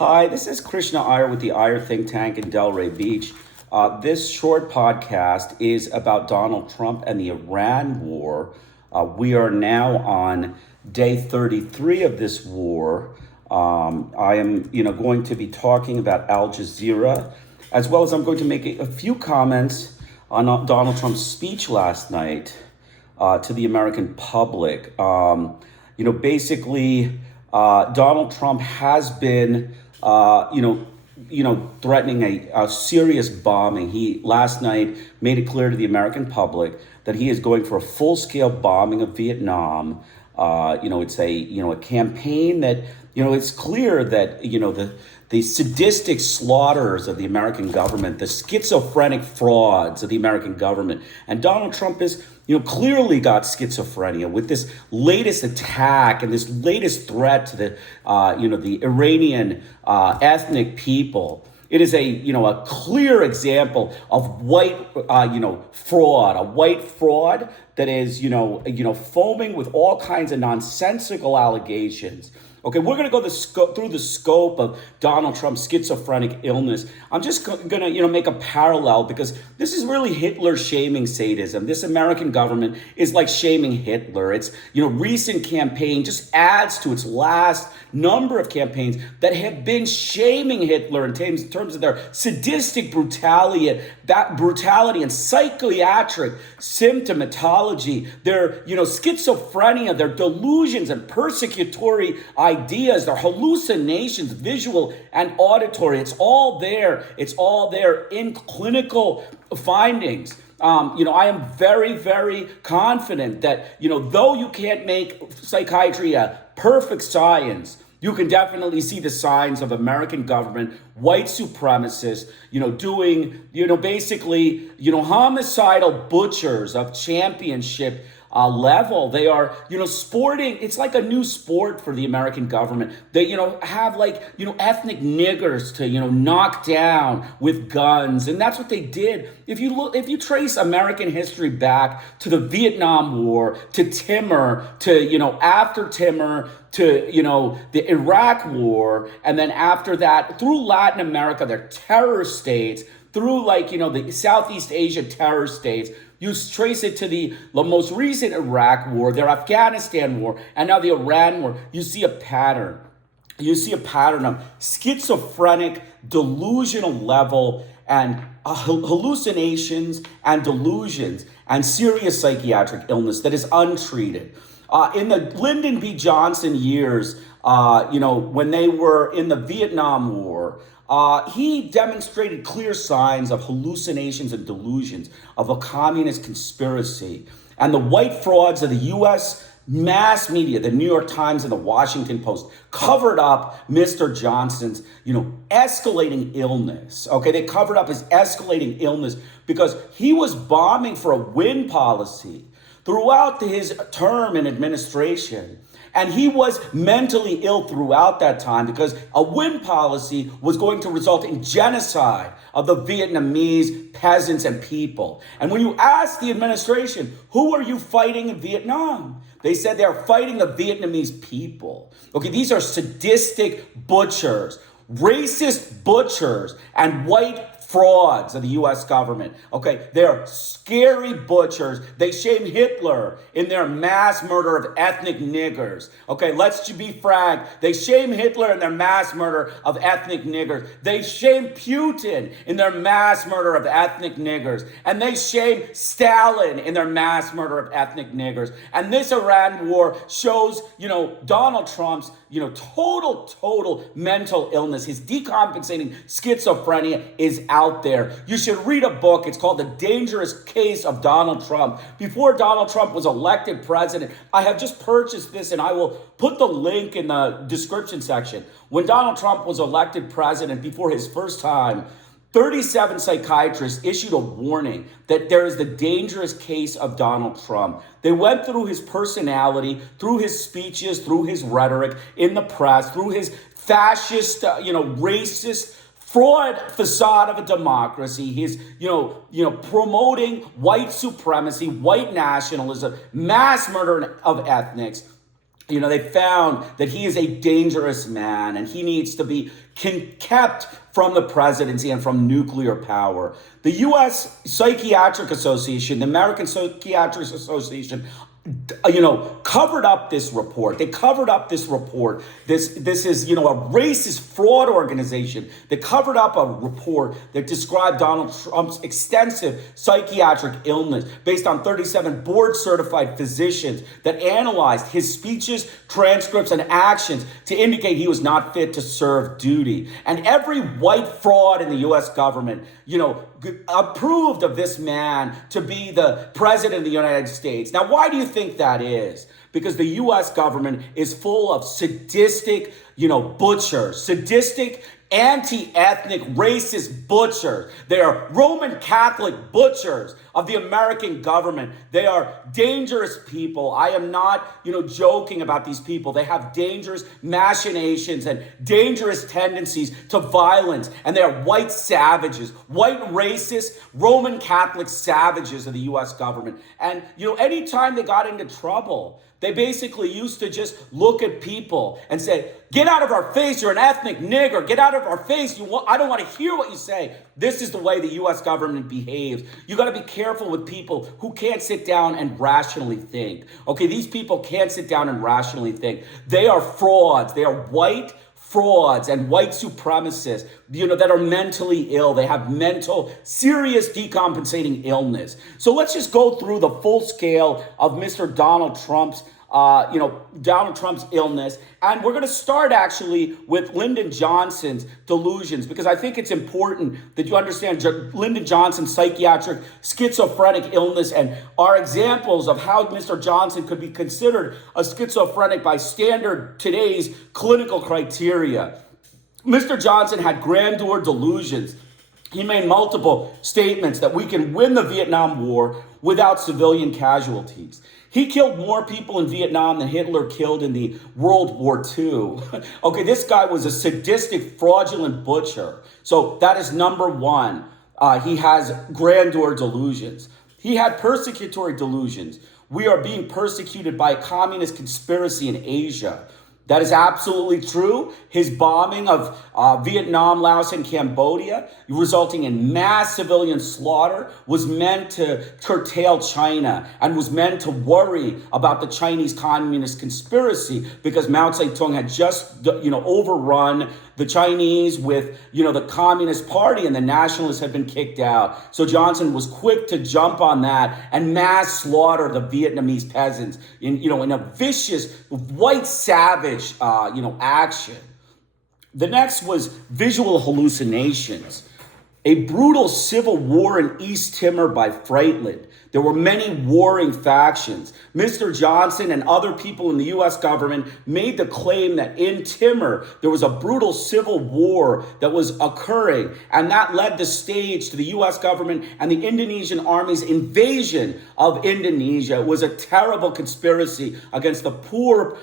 Hi, this is Krishna Iyer with the Iyer Think Tank in Delray Beach. This short podcast is about Donald Trump and the Iran war. We are now on day 33 of this war. I am, going to be talking about Al Jazeera, as well as I'm going to make a few comments on Donald Trump's speech last night to the American public. Basically, Donald Trump has been, threatening a serious bombing. He last night made it clear to the American public that he is going for a full-scale bombing of Vietnam. It's a campaign that, it's clear that, the sadistic slaughters of the American government, the schizophrenic frauds of the American government. And Donald Trump is, clearly got schizophrenia with this latest attack and this latest threat to the Iranian ethnic people. It is a clear example of white, fraud, a white fraud that is, foaming with all kinds of nonsensical allegations. Okay, we're going to go through the scope of Donald Trump's schizophrenic illness. I'm just going to, make a parallel because this is really Hitler shaming sadism. This American government is like shaming Hitler. Its, recent campaign just adds to its last number of campaigns that have been shaming Hitler in terms of their sadistic brutality and psychiatric symptomatology, their, schizophrenia, their delusions and persecutory ideas, their hallucinations, visual and auditory. It's all there. It's all there in clinical findings. I am very, very confident that, though you can't make psychiatry a perfect science, you can definitely see the signs of American government, white supremacists, doing, basically, homicidal butchers of championship level. They are, sporting. It's like a new sport for the American government. They, have ethnic niggers to, knock down with guns. And that's what they did. If you trace American history back to the Vietnam War, to Timor, to, after Timor, to, the Iraq War, and then after that, through Latin America, their terror states, through the Southeast Asia terror states, you trace it to the most recent Iraq war, their Afghanistan war, and now the Iran war. You see a pattern. You see a pattern of schizophrenic, delusional level and hallucinations and delusions and serious psychiatric illness that is untreated. In the Lyndon B. Johnson years, when they were in the Vietnam War, he demonstrated clear signs of hallucinations and delusions of a communist conspiracy. And the white frauds of the U.S. mass media, the New York Times and the Washington Post, covered up Mr. Johnson's, escalating illness. Okay, they covered up his escalating illness because he was bombing for a win policy throughout his term in administration. And he was mentally ill throughout that time because a win policy was going to result in genocide of the Vietnamese peasants and people. And when you ask the administration, who are you fighting in Vietnam? They said they're fighting the Vietnamese people. Okay, these are sadistic butchers, racist butchers, and white frauds of the U.S. government. Okay, they're scary butchers. They shame Hitler in their mass murder of ethnic niggers. Okay, let's be frank. They shame Hitler in their mass murder of ethnic niggers. They shame Putin in their mass murder of ethnic niggers. And they shame Stalin in their mass murder of ethnic niggers. And this Iran war shows, Donald Trump's, total mental illness. His decompensating schizophrenia is out there. You should read a book. It's called The Dangerous Case of Donald Trump. Before Donald Trump was elected president, I have just purchased this and I will put the link in the description section. When Donald Trump was elected president before his first time, 37 psychiatrists issued a warning that there is the dangerous case of Donald Trump. They went through his personality, through his speeches, through his rhetoric in the press, through his fascist, racist fraud facade of a democracy. He's, promoting white supremacy, white nationalism, mass murder of ethnics. They found that he is a dangerous man and he needs to be kept from the presidency and from nuclear power. The U.S. Psychiatric Association, the American Psychiatric Association, covered up this report. They covered up this report. This is, a racist fraud organization that covered up a report that described Donald Trump's extensive psychiatric illness based on 37 board-certified physicians that analyzed his speeches, transcripts, and actions to indicate he was not fit to serve duty. And every white fraud in the U.S. government, approved of this man to be the president of the United States. Now, why do you think that is? Because the U.S. government is full of sadistic, butchers, sadistic, anti-ethnic, racist butchers. They are Roman Catholic butchers of the American government. They are dangerous people. I am not, joking about these people. They have dangerous machinations and dangerous tendencies to violence. And they are white savages, white racist, Roman Catholic savages of the U.S. government. And, anytime they got into trouble, they basically used to just look at people and say, get out of our face, you're an ethnic nigger, get out of our face, I don't want to hear what you say. This is the way the U.S. government behaves. You got to be careful with people who can't sit down and rationally think. Okay, these people can't sit down and rationally think. They are frauds. They are white frauds and white supremacists, that are mentally ill. They have serious decompensating illness. So let's just go through the full scale of Mr. Donald Trump's illness. And we're going to start actually with Lyndon Johnson's delusions, because I think it's important that you understand Lyndon Johnson's psychiatric schizophrenic illness and are examples of how Mr. Johnson could be considered a schizophrenic by standard today's clinical criteria. Mr. Johnson had grandeur delusions. He made multiple statements that we can win the Vietnam War without civilian casualties. He killed more people in Vietnam than Hitler killed in the World War II. Okay, this guy was a sadistic, fraudulent butcher. So that is number one. He has grandeur delusions. He had persecutory delusions. We are being persecuted by a communist conspiracy in Asia. That is absolutely true. His bombing of Vietnam, Laos, and Cambodia, resulting in mass civilian slaughter, was meant to curtail China and was meant to worry about the Chinese communist conspiracy, because Mao Zedong had just, overrun the Chinese with, the Communist Party, and the nationalists had been kicked out. So Johnson was quick to jump on that and mass slaughter the Vietnamese peasants in a vicious, white savage, action. The next was visual hallucinations. A brutal civil war in East Timor by Friedland. There were many warring factions. Mr. Johnson and other people in the U.S. government made the claim that in Timor, there was a brutal civil war that was occurring, and that led the stage to the U.S. government and the Indonesian army's invasion of Indonesia. It was a terrible conspiracy against the poor,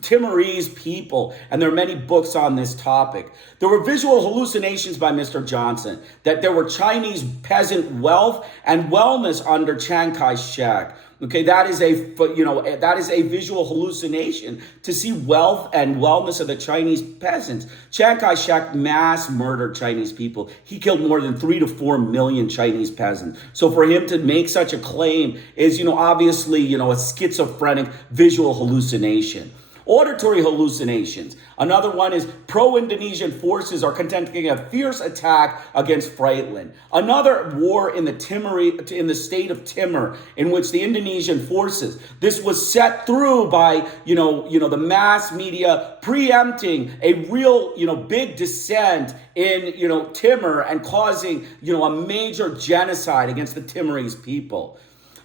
Timorese people, and there are many books on this topic. There were visual hallucinations by Mr. Johnson that there were Chinese peasant wealth and wellness under Chiang Kai-shek. Okay, that is a visual hallucination to see wealth and wellness of the Chinese peasants. Chiang Kai-shek mass murdered Chinese people. He killed more than 3 to 4 million Chinese peasants. So for him to make such a claim is, obviously, a schizophrenic visual hallucination. Auditory hallucinations. Another one is pro-Indonesian forces are conducting a fierce attack against Friedland. Another war in the state of Timor, in which the Indonesian forces, this was set through by, the mass media preempting a real, big dissent in, Timor and causing, a major genocide against the Timorese people.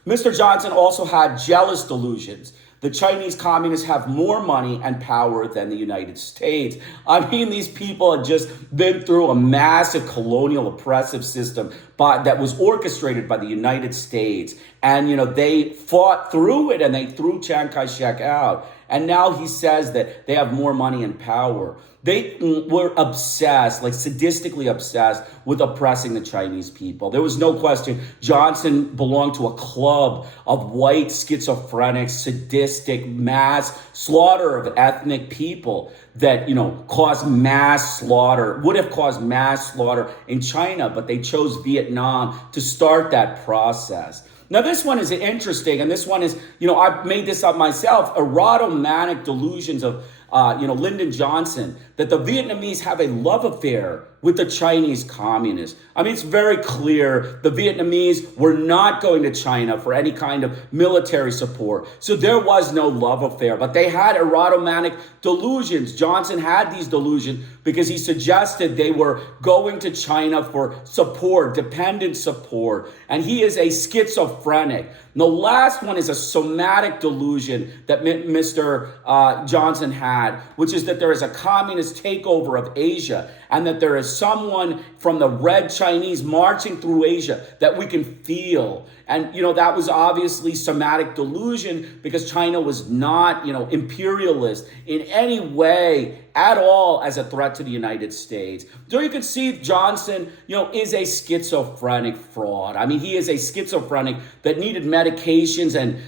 Mr. Johnson also had jealous delusions. The Chinese communists have more money and power than the United States. I mean, these people had just been through a massive colonial oppressive system that was orchestrated by the United States. And, they fought through it and they threw Chiang Kai-shek out. And now he says that they have more money and power. They were obsessed, like sadistically obsessed with oppressing the Chinese people. There was no question. Johnson belonged to a club of white, schizophrenic, sadistic mass slaughter of ethnic people that, caused mass slaughter, would have caused mass slaughter in China, but they chose Vietnam to start that process. Now, this one is interesting, and this one is, I've made this up myself, erotomanic delusions of, Lyndon Johnson, that the Vietnamese have a love affair with the Chinese communists. I mean, it's very clear the Vietnamese were not going to China for any kind of military support. So there was no love affair, but they had erotomanic delusions. Johnson had these delusions because he suggested they were going to China for support, dependent support. And he is a schizophrenic. And the last one is a somatic delusion that Mr. Johnson had, which is that there is a communist takeover of Asia and that there is someone from the Red Chinese marching through Asia that we can feel. And, that was obviously somatic delusion because China was not, imperialist in any way at all as a threat to the United States. So you can see Johnson, is a schizophrenic fraud. I mean, he is a schizophrenic that needed medications and,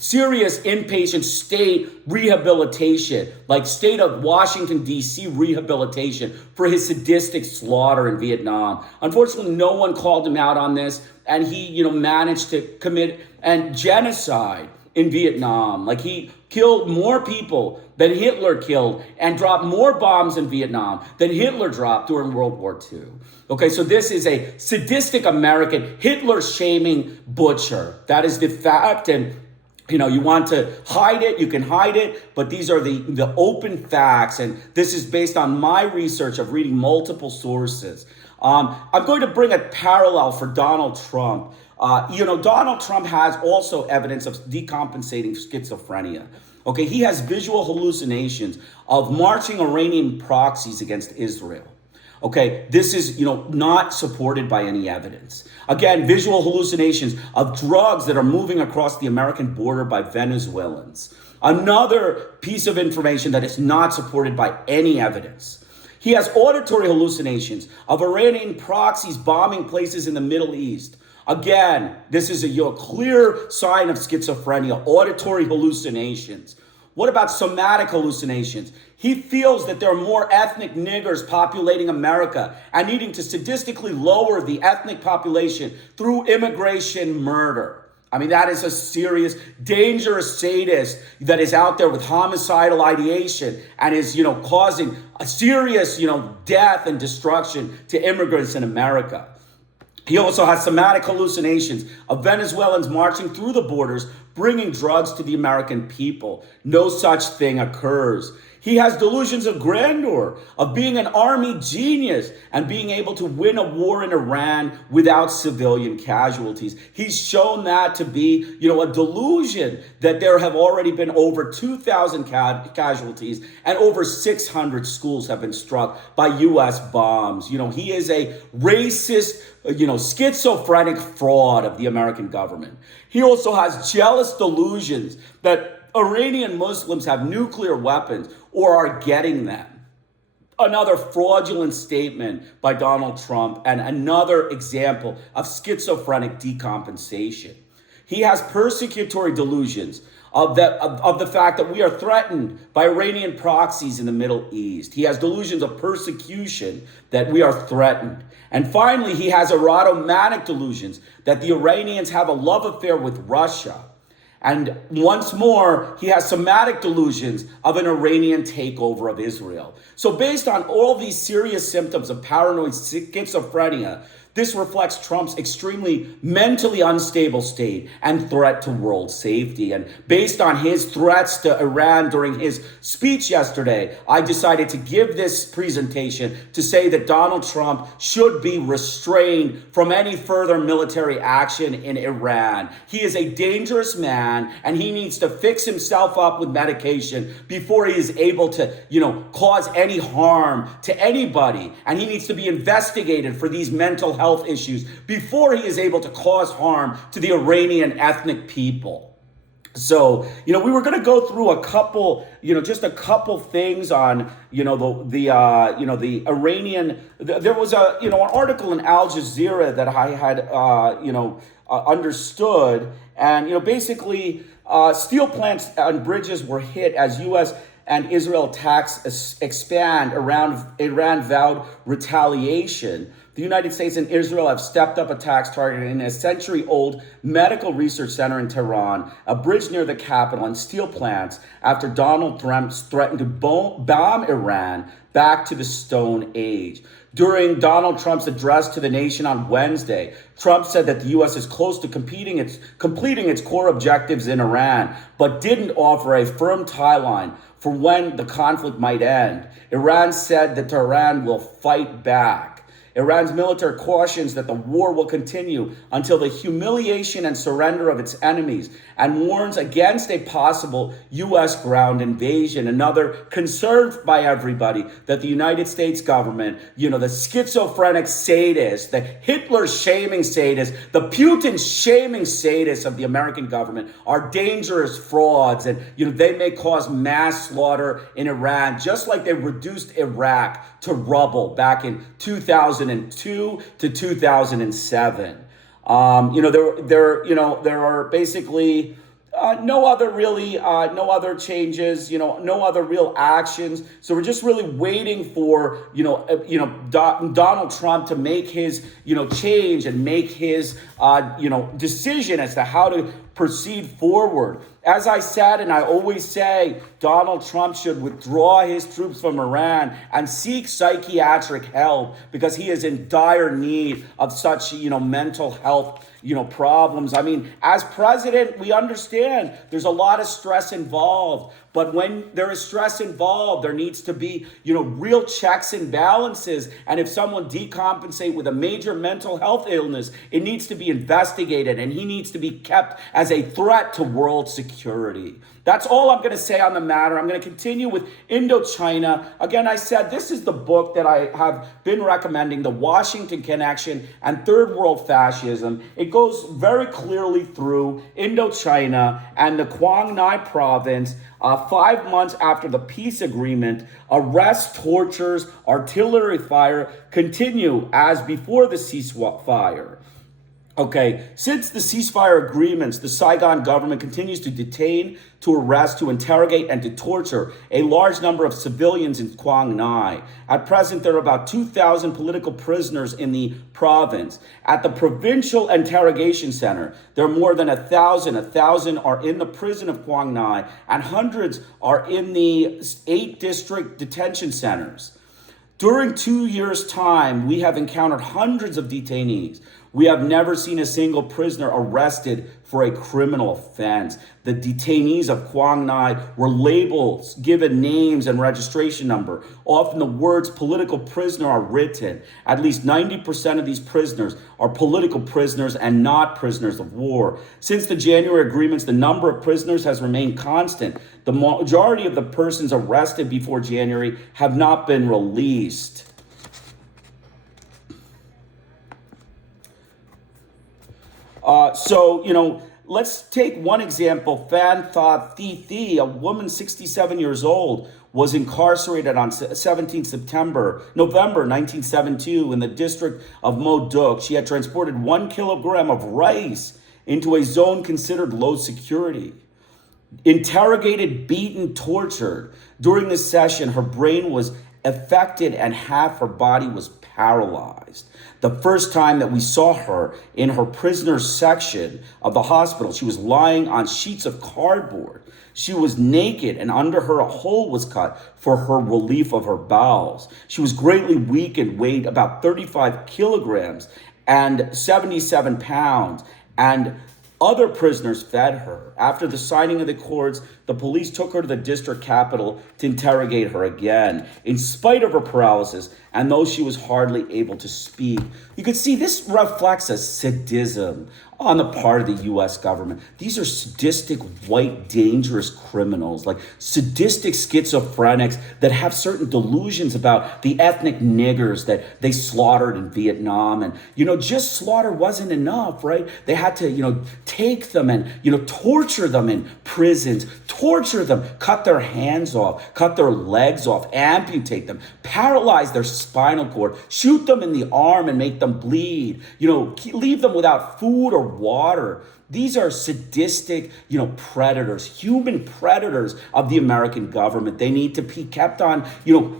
serious inpatient state rehabilitation, like state of Washington, D.C. rehabilitation for his sadistic slaughter in Vietnam. Unfortunately, no one called him out on this. And he, managed to commit genocide in Vietnam. Like he killed more people than Hitler killed and dropped more bombs in Vietnam than Hitler dropped during World War II. Okay, so this is a sadistic American Hitler-shaming butcher. That is the fact. And you want to hide it, you can hide it, but these are the open facts. And this is based on my research of reading multiple sources. I'm going to bring a parallel for Donald Trump. Donald Trump has also evidence of decompensating schizophrenia. Okay, he has visual hallucinations of marching Iranian proxies against Israel. Okay, this is, not supported by any evidence. Again, visual hallucinations of drugs that are moving across the American border by Venezuelans. Another piece of information that is not supported by any evidence. He has auditory hallucinations of Iranian proxies bombing places in the Middle East. Again, this is a clear sign of schizophrenia, auditory hallucinations. What about somatic hallucinations? He feels that there are more ethnic niggers populating America and needing to sadistically lower the ethnic population through immigration murder. I mean, that is a serious, dangerous sadist that is out there with homicidal ideation and is, causing a serious, death and destruction to immigrants in America. He also has somatic hallucinations of Venezuelans marching through the borders, bringing drugs to the American people. No such thing occurs. He has delusions of grandeur, of being an army genius and being able to win a war in Iran without civilian casualties. He's shown that to be, a delusion that there have already been over 2,000 casualties and over 600 schools have been struck by U.S. bombs. He is a racist, schizophrenic fraud of the American government. He also has jealous delusions that Iranian Muslims have nuclear weapons or are getting them. Another fraudulent statement by Donald Trump and another example of schizophrenic decompensation. He has persecutory delusions of the fact that we are threatened by Iranian proxies in the Middle East. He has delusions of persecution that we are threatened. And finally, he has erotomanic delusions that the Iranians have a love affair with Russia. And once more, he has somatic delusions of an Iranian takeover of Israel. So based on all these serious symptoms of paranoid schizophrenia, this reflects Trump's extremely mentally unstable state and threat to world safety. And based on his threats to Iran during his speech yesterday, I decided to give this presentation to say that Donald Trump should be restrained from any further military action in Iran. He is a dangerous man, and he needs to fix himself up with medication before he is able to, cause any harm to anybody. And he needs to be investigated for these mental health health issues before he is able to cause harm to the Iranian ethnic people. So, we were going to go through a couple, just a couple things on, the Iranian. There was an article in Al Jazeera that I had, understood, and basically, steel plants and bridges were hit as U.S. and Israel attacks expand around Iran vowed retaliation. The United States and Israel have stepped up attacks targeting a century-old medical research center in Tehran, a bridge near the capital, and steel plants after Donald Trump threatened to bomb Iran back to the Stone Age. During Donald Trump's address to the nation on Wednesday, Trump said that the U.S. is close to completing its core objectives in Iran, but didn't offer a firm timeline for when the conflict might end. Iran said that Tehran will fight back. Iran's military cautions that the war will continue until the humiliation and surrender of its enemies and warns against a possible U.S. ground invasion. Another concern by everybody that the United States government, the schizophrenic sadist, the Hitler-shaming sadist, the Putin-shaming sadist of the American government are dangerous frauds, and they may cause mass slaughter in Iran, just like they reduced Iraq to rubble back in 2002 to 2007. There are basically no other changes, no other real actions. So we're just really waiting for, Donald Trump to make his, change and make his, decision as to how to proceed forward. As I said, and I always say, Donald Trump should withdraw his troops from Iran and seek psychiatric help because he is in dire need of such, mental health, problems. I mean, as president, we understand there's a lot of stress involved. But when there is stress involved, there needs to be, real checks and balances. And if someone decompensates with a major mental health illness, it needs to be investigated, and he needs to be kept as a threat to world security. That's all I'm going to say on the matter. I'm going to continue with Indochina. Again, I said this is the book that I have been recommending, The Washington Connection and Third World Fascism. It goes very clearly through Indochina and the Quang Ngai province. 5 months after the peace agreement, arrests, tortures, artillery fire continue as before the ceasefire. Okay, since the ceasefire agreements, the Saigon government continues to detain, to arrest, to interrogate, and to torture a large number of civilians in Quang Ngai. At present, there are about 2,000 political prisoners in the province. At the provincial interrogation center, there are more than 1,000. 1,000 are in the prison of Quang Ngai, and hundreds are in the 8 district detention centers. During 2 years' time, we have encountered hundreds of detainees. We have never seen a single prisoner arrested for a criminal offense. The detainees of Quang Ngai were labeled, given names and registration number. Often the words political prisoner are written. At least 90% of these prisoners are political prisoners and not prisoners of war. Since the January agreements, the number of prisoners has remained constant. The majority of the persons arrested before January have not been released. Let's take one example. Phan Tha Thi Thi, a woman 67 years old, was incarcerated on 17 November 1972 in the district of Mo Duc. She had transported 1 kilogram of rice into a zone considered low security. Interrogated, beaten, tortured. During this session, her brain was affected and half her body was paralyzed. The first time that we saw her in her prisoner section of the hospital, she was lying on sheets of cardboard. She was naked, and under her a hole was cut for her relief of her bowels. She was greatly weakened, weighed about 35 kilograms and 77 pounds, and other prisoners fed her. After the signing of the accords, the police took her to the district capital to interrogate her again. In spite of her paralysis, and though she was hardly able to speak, you could see this reflects a sadism on the part of the US government. These are sadistic, white, dangerous criminals, like sadistic schizophrenics that have certain delusions about the ethnic niggers that they slaughtered in Vietnam. And, just slaughter wasn't enough, right? They had to, take them and, torture them in prisons, torture them, cut their hands off, cut their legs off, amputate them, paralyze their spinal cord, shoot them in the arm and make them bleed, leave them without food or water. These are sadistic, predators, human predators of the American government. They need to be kept on,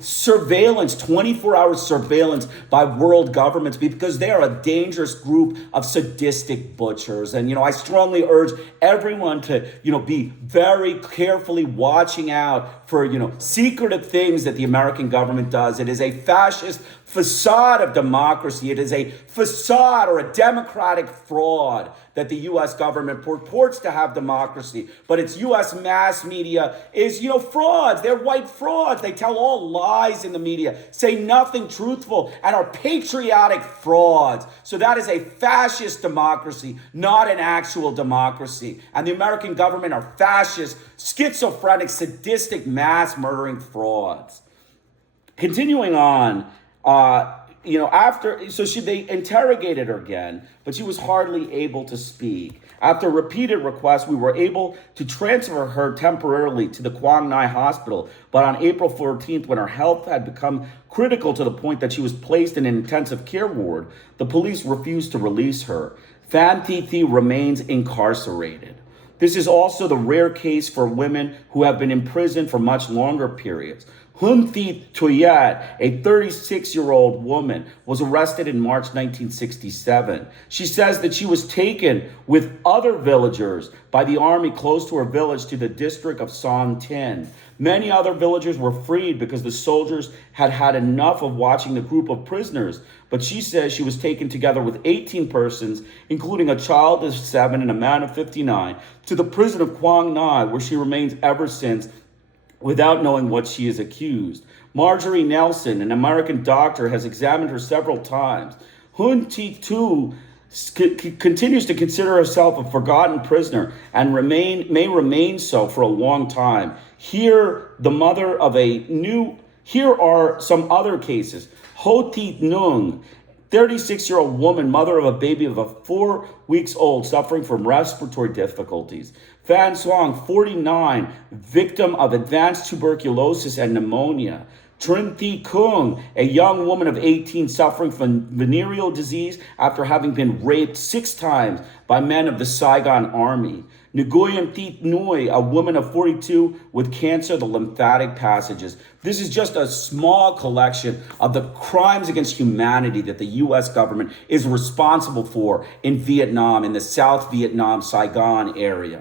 surveillance, 24-hour surveillance by world governments because they are a dangerous group of sadistic butchers. And, I strongly urge everyone to, be very carefully watching out for, secretive things that the American government does. It is a fascist facade of democracy. It is a facade or a democratic fraud that the U.S. government purports to have democracy, but its U.S. mass media is, frauds. They're white frauds. They tell all lies in the media, say nothing truthful, and are patriotic frauds. So that is a fascist democracy, not an actual democracy. And the American government are fascist, schizophrenic, sadistic, mass murdering frauds. Continuing on, they interrogated her again, but she was hardly able to speak. After repeated requests, we were able to transfer her temporarily to the Quang Ngai Hospital. But on April 14th, when her health had become critical to the point that she was placed in an intensive care ward, the police refused to release her. Phan Thi Thi remains incarcerated. This is also the rare case for women who have been imprisoned for much longer periods. Hun Thi Tuyat, a 36-year-old woman, was arrested in March 1967. She says that she was taken with other villagers by the army close to her village to the district of Son Tin. Many other villagers were freed because the soldiers had had enough of watching the group of prisoners. But she says she was taken together with 18 persons, including a child of 7 and a man of 59, to the prison of Quang Ngai, where she remains ever since, without knowing what she is accused. Marjorie Nelson, an American doctor, has examined her several times. Hun Thi Tu continues to consider herself a forgotten prisoner and may remain so for a long time. Here are some other cases. Ho Thi Nung, 36-year-old woman, mother of a baby of 4 weeks old, suffering from respiratory difficulties. Phan Xuang, 49, victim of advanced tuberculosis and pneumonia. Trinh Thi Kung, a young woman of 18 suffering from venereal disease after having been raped 6 times by men of the Saigon army. Nguyen Thi Nui, a woman of 42 with cancer of the lymphatic passages. This is just a small collection of the crimes against humanity that the U.S. government is responsible for in Vietnam, in the South Vietnam, Saigon area.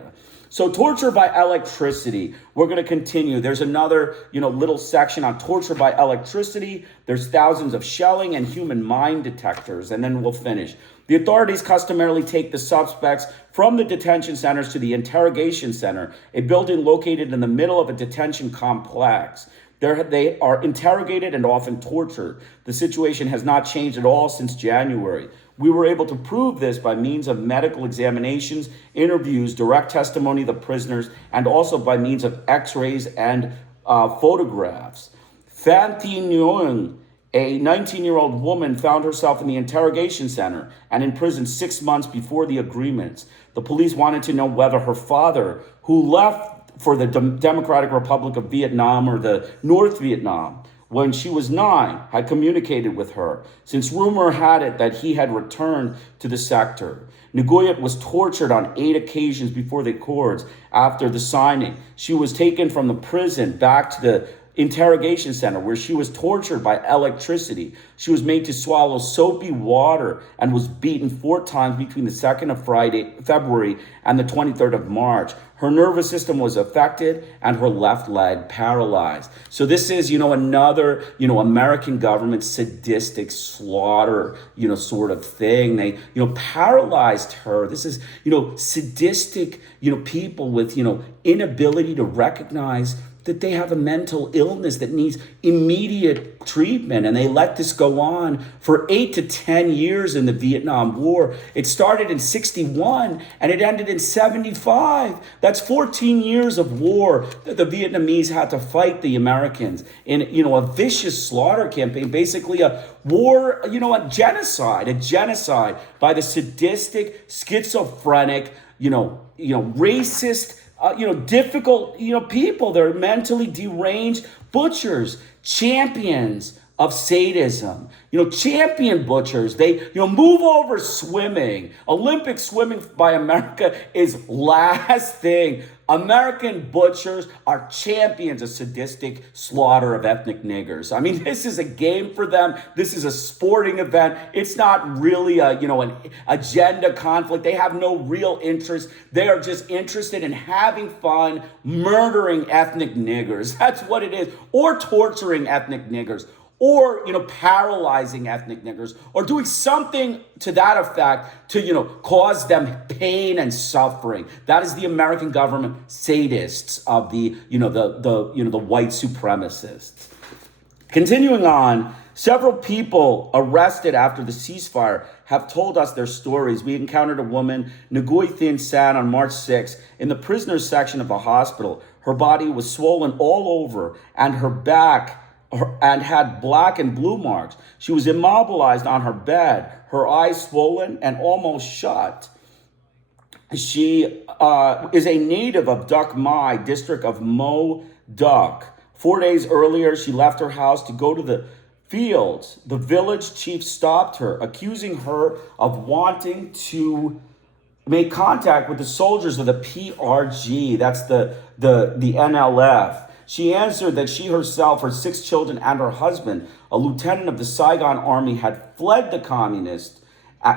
So torture by electricity, we're going to continue. There's another, little section on torture by electricity. There's thousands of shelling and human mine detectors, and then we'll finish. The authorities customarily take the suspects from the detention centers to the interrogation center, a building located in the middle of a detention complex. They are interrogated and often tortured. The situation has not changed at all since January. We were able to prove this by means of medical examinations, interviews, direct testimony of the prisoners, and also by means of x-rays and photographs. Phan Thi Nguyen, a 19-year-old woman, found herself in the interrogation center and in prison 6 months before the agreements. The police wanted to know whether her father, who left for the Democratic Republic of Vietnam or the North Vietnam, when she was 9, had communicated with her, since rumor had it that he had returned to the sector. Nguyen was tortured on 8 occasions before the accords. After the signing, she was taken from the prison back to the interrogation center where she was tortured by electricity. She was made to swallow soapy water and was beaten 4 times between the 2nd of February and the 23rd of March. Her nervous system was affected and her left leg paralyzed. So this is, another, American government sadistic slaughter, sort of thing. They, paralyzed her. This is, sadistic, people with, inability to recognize that they have a mental illness that needs immediate treatment. And they let this go on for 8 to 10 years in the Vietnam War. It started in 61 and it ended in 75. That's 14 years of war that the Vietnamese had to fight the Americans in, a vicious slaughter campaign, basically a war, a genocide by the sadistic, schizophrenic, racist, difficult, people. They're mentally deranged butchers, champions of sadism, champion butchers. They, move over swimming. Olympic swimming by America is last thing. American butchers are champions of sadistic slaughter of ethnic niggers. I mean, this is a game for them. This is a sporting event. It's not really an agenda conflict. They have no real interest. They are just interested in having fun, murdering ethnic niggers. That's what it is. Or torturing ethnic niggers. Or, paralyzing ethnic niggers, or doing something to that effect to, cause them pain and suffering. That is the American government sadists of the white supremacists. Continuing on, several people arrested after the ceasefire have told us their stories. We encountered a woman, Nguyen Thien San, on March 6th in the prisoners section of a hospital. Her body was swollen all over and her back and had black and blue marks. She was immobilized on her bed, her eyes swollen and almost shut. She is a native of Duc Mai, district of Mo Duc. 4 days earlier, she left her house to go to the fields. The village chief stopped her, accusing her of wanting to make contact with the soldiers of the PRG. That's the NLF. She answered that she herself, her 6 children, and her husband, a lieutenant of the Saigon army, had fled the communists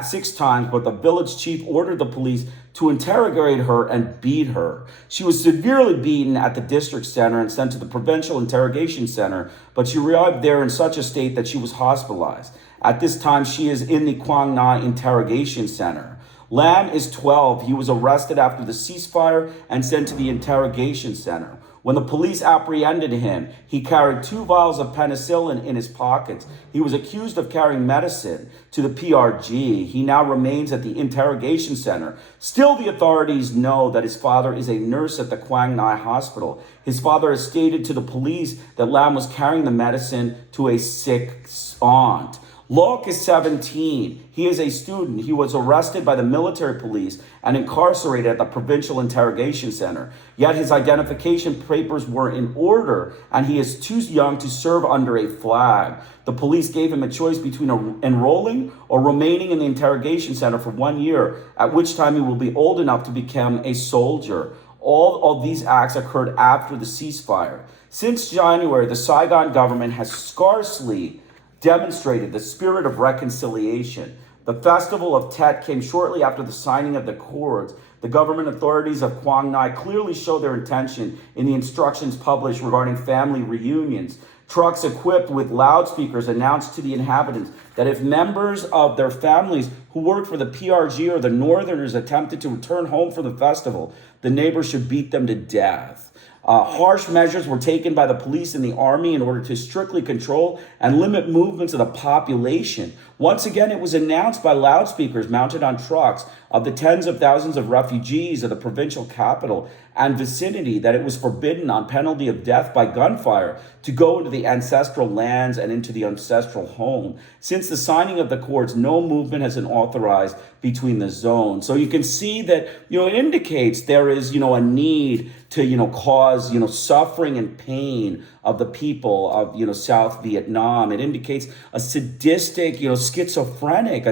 6 times, but the village chief ordered the police to interrogate her and beat her. She was severely beaten at the district center and sent to the provincial interrogation center, but she arrived there in such a state that she was hospitalized. At this time, she is in the Quang Ngai interrogation center. Lam is 12. He was arrested after the ceasefire and sent to the interrogation center. When the police apprehended him, he carried 2 vials of penicillin in his pockets. He was accused of carrying medicine to the PRG. He now remains at the interrogation center. Still, the authorities know that his father is a nurse at the Quang Ngai hospital. His father has stated to the police that Lam was carrying the medicine to a sick aunt. Lok is 17. He is a student. He was arrested by the military police and incarcerated at the provincial interrogation center. Yet his identification papers were in order and he is too young to serve under a flag. The police gave him a choice between enrolling or remaining in the interrogation center for 1 year, at which time he will be old enough to become a soldier. All of these acts occurred after the ceasefire. Since January, the Saigon government has scarcely demonstrated the spirit of reconciliation. The festival of Tet came shortly after the signing of the accords. The government authorities of Quang Ngai clearly show their intention in the instructions published regarding family reunions. Trucks equipped with loudspeakers announced to the inhabitants that if members of their families who worked for the PRG or the Northerners attempted to return home for the festival, the neighbors should beat them to death. Harsh measures were taken by the police and the army in order to strictly control and limit movements of the population. Once again, it was announced by loudspeakers mounted on trucks of the tens of thousands of refugees of the provincial capital and vicinity that it was forbidden on penalty of death by gunfire to go into the ancestral lands and into the ancestral home. Since the signing of the accords, no movement has been authorized between the zones. So you can see that, it indicates there is, a need to, cause, suffering and pain of the people of, South Vietnam. It indicates a sadistic, schizophrenic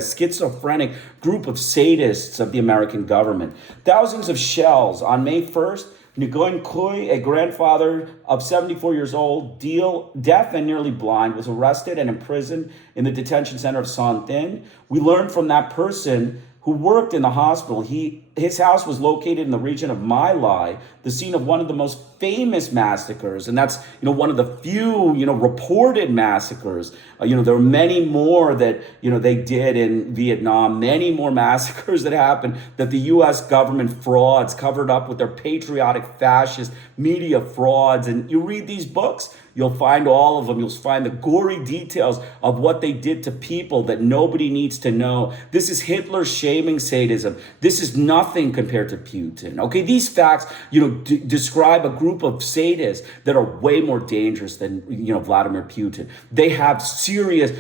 group of sadists of the American government. Thousands of shells on May 1st, Nguyen Kui, a grandfather of 74 years old, deaf and nearly blind, was arrested and imprisoned in the detention center of Son Tin. We learned from that person who worked in the hospital. His house was located in the region of My Lai, the scene of one of the most famous massacres, and that's one of the few reported massacres. There were many more that they did in Vietnam, many more massacres that happened that the U.S. government frauds covered up with their patriotic fascist media frauds. And you read these books, you'll find all of them. You'll find the gory details of what they did to people that nobody needs to know. This is Hitler shaming sadism. This is nothing compared to Putin. Okay, these facts, describe a group of sadists that are way more dangerous than, Vladimir Putin. They have serious,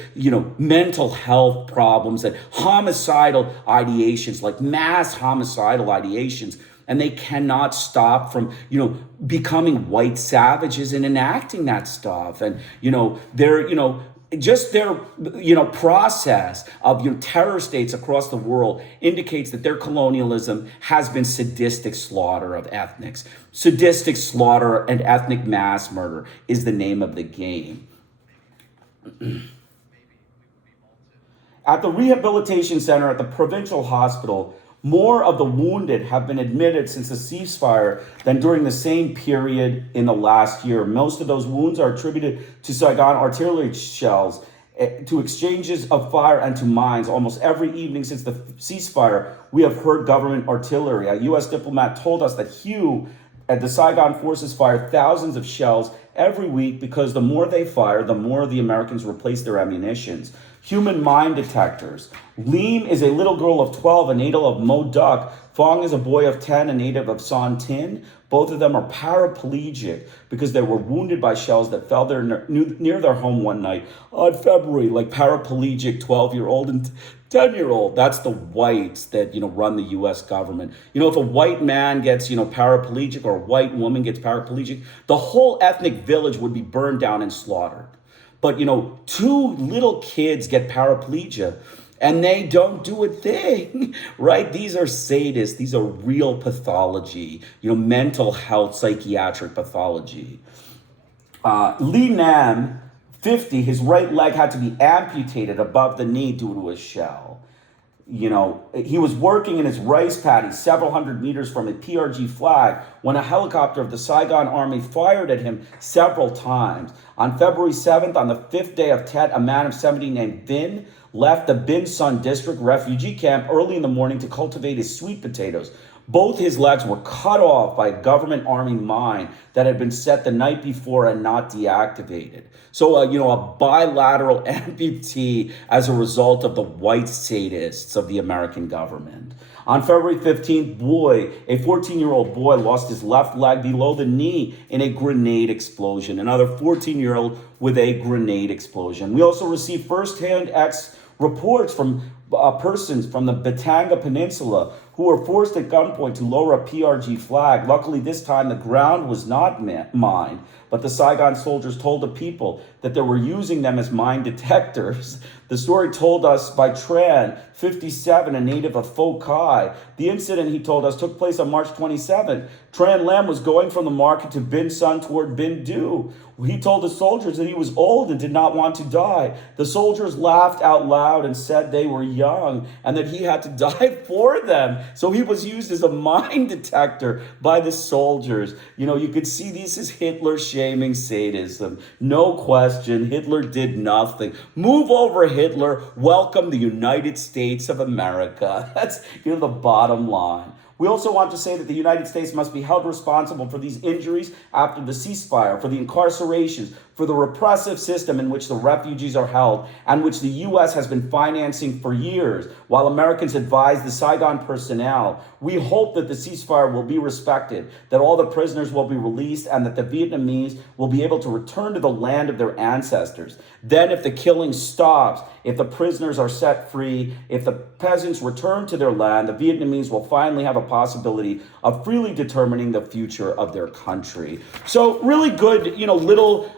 mental health problems and homicidal ideations, like mass homicidal ideations. And they cannot stop from, becoming white savages and enacting that stuff. And, just their, process of, terror states across the world indicates that their colonialism has been sadistic slaughter of ethnics. Sadistic slaughter and ethnic mass murder is the name of the game. At the rehabilitation center at the provincial hospital, more of the wounded have been admitted since the ceasefire than during the same period in the last year. Most of those wounds are attributed to Saigon artillery shells, to exchanges of fire, and to mines. Almost every evening since the ceasefire, we have heard government artillery. A U.S. diplomat told us that Hugh and the Saigon forces fire thousands of shells every week because the more they fire, the more the Americans replace their ammunitions. Human mine detectors. Lim is a little girl of 12, a native of Mo Duc. Fong is a boy of 10, a native of Son Tin. Both of them are paraplegic because they were wounded by shells that fell there near their home one night on February, like paraplegic 12-year-old and 10-year-old. That's the whites that, run the U.S. government. If a white man gets, paraplegic, or a white woman gets paraplegic, the whole ethnic village would be burned down and slaughtered. But, two little kids get paraplegia and they don't do a thing, right? These are sadists. These are real pathology, mental health, psychiatric pathology. Li Nam, 50, his right leg had to be amputated above the knee due to a shell. He was working in his rice paddy several hundred meters from a PRG flag when a helicopter of the Saigon army fired at him several times. On February 7th, on the fifth day of Tet, a man of 70 named Vin left the Bin Sun district refugee camp early in the morning to cultivate his sweet potatoes. Both his legs were cut off by a government army mine that had been set the night before and not deactivated. So, a bilateral amputee as a result of the white sadists of the American government. On February 15th, a 14-year-old boy lost his left leg below the knee in a grenade explosion. Another 14-year-old with a grenade explosion. We also received firsthand reports from persons from the Batanga Peninsula who were forced at gunpoint to lower a PRG flag. Luckily, this time the ground was not mined, but the Saigon soldiers told the people that they were using them as mine detectors. The story told us by Tran, 57, a native of Pho Khai. The incident, he told us, took place on March 27th. Tran Lam was going from the market to Bin Sun toward Bin Du. He told the soldiers that he was old and did not want to die. The soldiers laughed out loud and said they were young and that he had to die for them. So he was used as a mine detector by the soldiers. You could see this is Hitler shaming sadism. No question, Hitler did nothing. Move over, Hitler. Welcome the United States of America. That's the bottom line. We also want to say that the United States must be held responsible for these injuries after the ceasefire, for the incarcerations, for the repressive system in which the refugees are held, and which the U.S. has been financing for years, while Americans advise the Saigon personnel. We hope that the ceasefire will be respected, that all the prisoners will be released, and that the Vietnamese will be able to return to the land of their ancestors. Then, if the killing stops, if the prisoners are set free, if the peasants return to their land, the Vietnamese will finally have a possibility of freely determining the future of their country. So really good, little,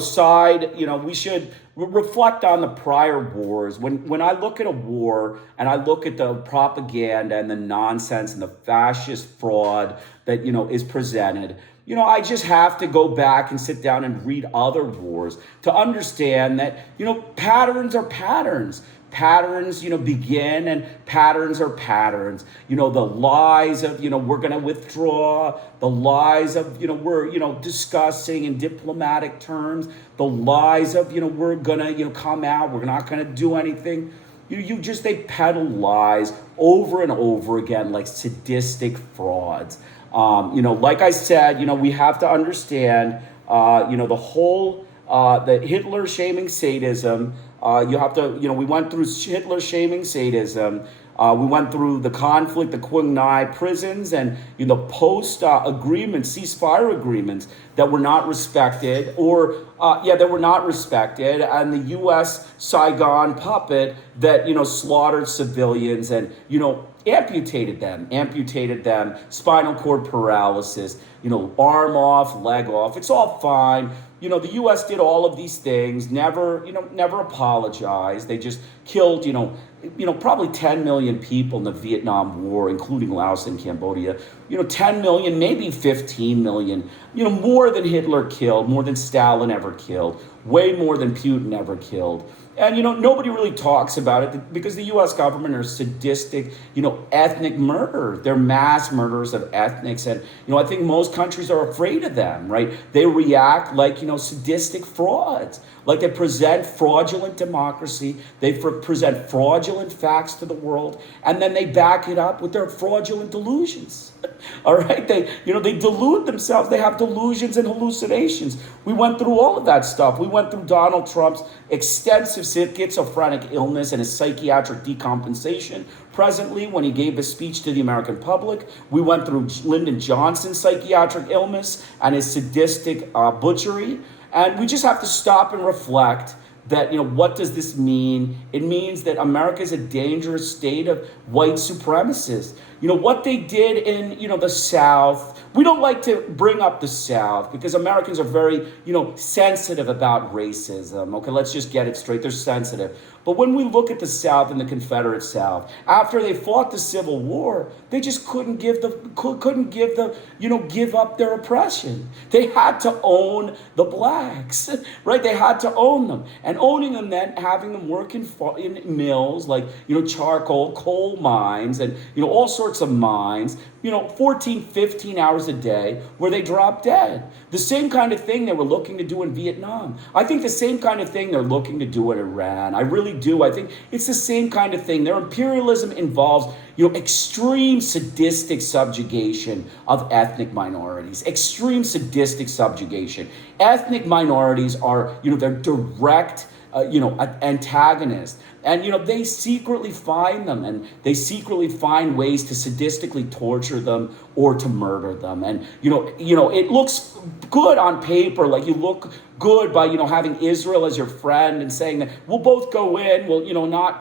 side, we should reflect on the prior wars. When I look at a war and I look at the propaganda and the nonsense and the fascist fraud that is presented, I just have to go back and sit down and read other wars to understand that patterns are patterns. Patterns, begin, and patterns are patterns. The lies of, we're going to withdraw, the lies of, we're, discussing in diplomatic terms, the lies of, we're going to, come out, we're not going to do anything. They peddle lies over and over again like sadistic frauds. Like I said, we have to understand, the whole, the Hitler shaming sadism. You have to, we went through Hitler shaming sadism. We went through the conflict, the Quang Ngai prisons, and post agreements, ceasefire agreements that were not respected, that were not respected, and the U.S. Saigon puppet that slaughtered civilians and amputated them, spinal cord paralysis, arm off, leg off. It's all fine. The U.S. did all of these things, never apologized. They just killed, probably 10 million people in the Vietnam War, including Laos and Cambodia. 10 million, maybe 15 million, more than Hitler killed, more than Stalin ever killed, way more than Putin ever killed. And, nobody really talks about it because the U.S. government are sadistic, ethnic murderers. They're mass murderers of ethnics. And, I think most countries are afraid of them, right? They react like, sadistic frauds. Like they present fraudulent democracy. They present fraudulent facts to the world. And then they back it up with their fraudulent delusions. All right. They delude themselves. They have delusions and hallucinations. We went through all of that stuff. We went through Donald Trump's extensive schizophrenic illness and his psychiatric decompensation presently when he gave a speech to the American public. We went through Lyndon Johnson's psychiatric illness and his sadistic butchery. And we just have to stop and reflect that, what does this mean? It means that America is a dangerous state of white supremacists. What they did in, the South, we don't like to bring up the South because Americans are very, sensitive about racism. Okay, let's just get it straight. They're sensitive. But when we look at the South and the Confederate South, after they fought the Civil War, they just couldn't give up their oppression. They had to own the blacks, right? They had to own them. And owning them meant having them work in mills like, charcoal, coal mines, and, all sorts of mines, 14, 15 hours a day where they drop dead. The same kind of thing they were looking to do in Vietnam. I think the same kind of thing they're looking to do in Iran. I really do. I think it's the same kind of thing. Their imperialism involves, extreme sadistic subjugation of ethnic minorities, extreme sadistic subjugation. Ethnic minorities are, they're direct, antagonists. And, they secretly find them and they secretly find ways to sadistically torture them or to murder them. And, it looks good on paper, like you look good by, having Israel as your friend and saying that we'll both go in, we'll, we'll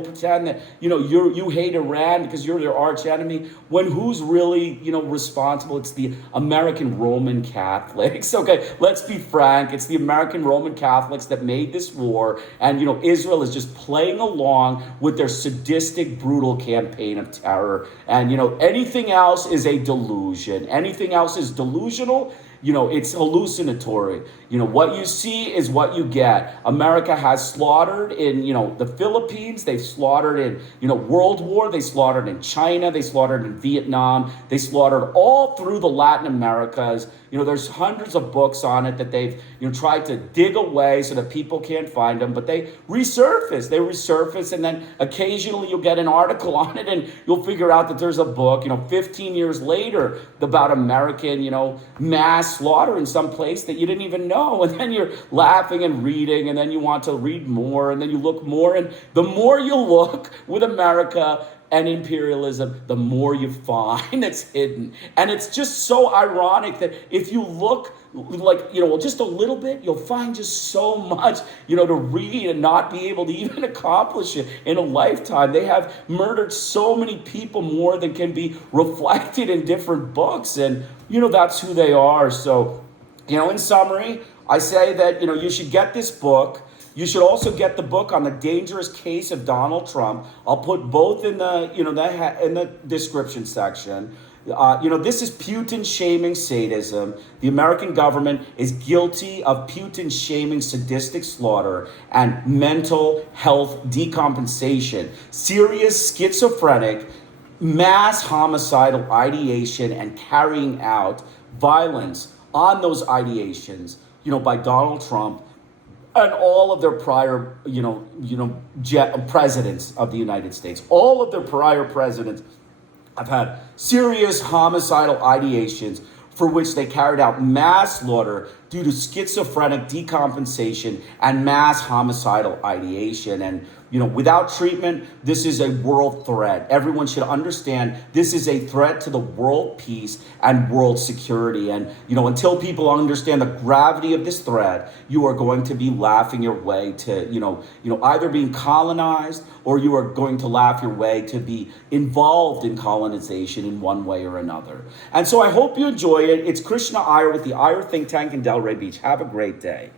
pretend that, you hate Iran because you're their arch enemy, when who's really, responsible? It's the American Roman Catholics. Okay, let's be frank. It's the American Roman Catholics that made this war. And, Israel is just playing along with their sadistic, brutal campaign of terror. And, anything else is a delusion. Anything else is delusional. It's hallucinatory. What you see is what you get. America has slaughtered in, the Philippines. They've slaughtered in, World War. They slaughtered in China. They slaughtered in Vietnam. They slaughtered all through the Latin Americas. There's hundreds of books on it that they've, tried to dig away so that people can't find them, but they resurface, and then occasionally you'll get an article on it and you'll figure out that there's a book, 15 years later about American, mass slaughter in some place that you didn't even know. And then you're laughing and reading, and then you want to read more, and then you look more, and the more you look with America and imperialism, the more you find that's hidden. And it's just so ironic that if you look like, just a little bit, you'll find just so much, to read and not be able to even accomplish it in a lifetime. They have murdered so many people, more than can be reflected in different books. And, that's who they are. So, in summary, I say that, you should get this book. You should also get the book on the dangerous case of Donald Trump. I'll put both in the in the description section. This is Putin shaming sadism. The American government is guilty of Putin shaming sadistic slaughter and mental health decompensation, serious schizophrenic, mass homicidal ideation, and carrying out violence on those ideations, by Donald Trump and all of their prior, presidents of the United States. All of their prior presidents have had serious homicidal ideations for which they carried out mass slaughter due to schizophrenic decompensation and mass homicidal ideation. And, without treatment, this is a world threat. Everyone should understand this is a threat to the world peace and world security. And, until people understand the gravity of this threat, you are going to be laughing your way to, either being colonized, or you are going to laugh your way to be involved in colonization in one way or another. And so I hope you enjoy it. It's Krishna Iyer with the Iyer Think Tank in Delray Beach. Have a great day.